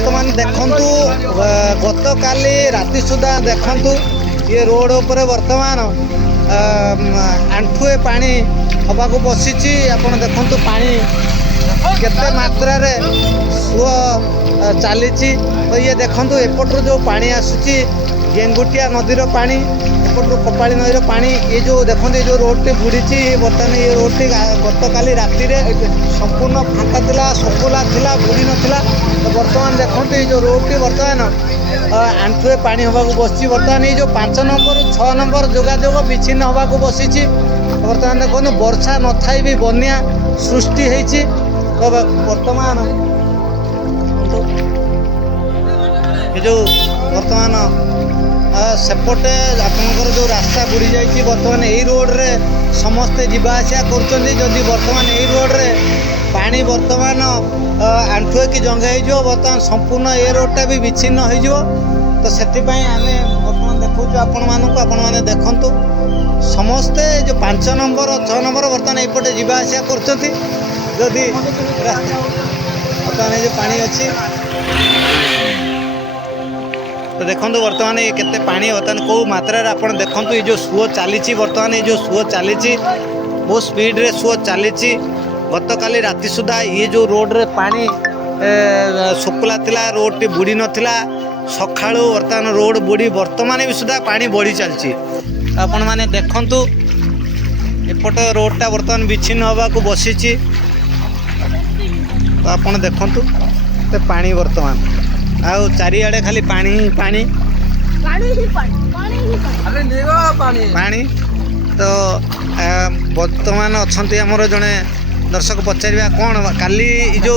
बर्तमान देखु गत काली राति सुधा देखु ये रोड उपर बर्तमान आंठुए पानी हवा को बसी आपण देखु पानी केते मात्रा रे सुओ चली तो ये देखु एपटर जो पानी आसूची गेंगुटिया नदीर पानी एपटर कपाली नदीर पानी ये जो देखो जो रोड टी बुड़ी बर्तमान ये रोड टी गत काली राति संपूर्ण फांका थिला सकोला थिला बुड़ी नथिला तो बर्तमान देखो ये जो रोड टी बर्तमान आंठुए पानी हवा को बसी बर्तमान ये जो 5 नंबर 6 नंबर जोगाजोग विच्छिन्न हवा को बसी बर्तमान देखो वर्षा न थाई भी बन्या सृष्टि होती तो बर्तमान ये जो बर्तमान सेपटे आपंकर जो रास्ता बुड़ी जाइए बर्तमान यही रोड रे समस्ते जीवा आसिया कर बर्तमान यही रोड रे पानी बर्तमान आंठुए कि जंगे हो बर्तमान संपूर्ण ये रोडटा भी विच्छिन्न हो तो से आम बर्तमान देखु आपण मैंने देखु समस्ते जो 5 नंबर 6 नंबर बर्तमान यपटे जीवा आसिया कर बर्तमान जो पानी अच्छी तो देखो बर्तमान ये केते पानी बर्तमान कौ मात्रा आप देखो ये जो सुओ चली बर्तमान ये जो सुओ चली बहुत स्पीड रे सुओ चली गत काली राति सुधा ये जो रोड रे पानी सुखला थिला रोड टी बुड़ी नथिला सखाळु बर्तमान रोड बुड़ी बर्तमान भी सुधा पानी बढ़ी चलची आपण माने देखंतु एपट रोडटा बर्तमान विच्छिन्न हवा को बसी तो आपण देखंतु ते पानी बर्तमान आउ चारिआडे खाली पानी पानी पानी तो बर्तमान अच्छा आमर जड़े दर्शक पचार कौन काली जो